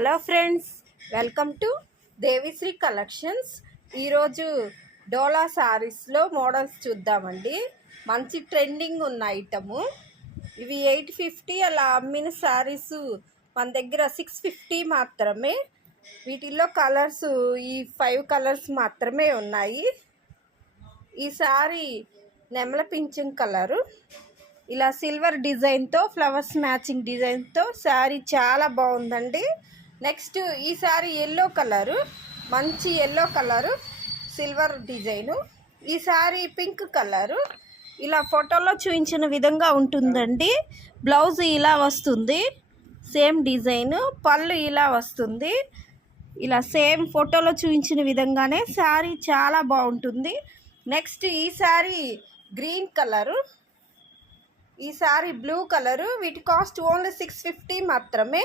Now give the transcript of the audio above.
Hello friends, welcome to Devishri collections. ఈరోజు డోలా శారీస్లో మోడల్స్ చూద్దామండి. మంచి ట్రెండింగ్ ఉన్న ఐటము. ఇవి 850 అలా అమ్మిన శారీస్ మన దగ్గర 650 మాత్రమే. వీటిల్లో కలర్స్ ఈ 5 కలర్స్ మాత్రమే ఉన్నాయి. ఈ శారీ నెమల పింఛం కలరు, ఇలా సిల్వర్ డిజైన్తో ఫ్లవర్స్ మ్యాచింగ్ డిజైన్తో శారీ చాలా బాగుందండి. నెక్స్ట్ ఈ శారీ ఎల్లో కలరు, మంచి ఎల్లో కలరు సిల్వర్ డిజైను. ఈ శారీ పింక్ కలరు, ఇలా ఫోటోలో చూపించిన విధంగా ఉంటుందండి. బ్లౌజ్ ఇలా వస్తుంది, సేమ్ డిజైను. పళ్ళు ఇలా వస్తుంది, ఇలా సేమ్ ఫోటోలో చూపించిన విధంగానే శారీ చాలా బాగుంటుంది. నెక్స్ట్ ఈ శారీ గ్రీన్ కలరు, ఈ శారీ బ్లూ కలరు. వీటి కాస్ట్ ఓన్లీ 650 మాత్రమే.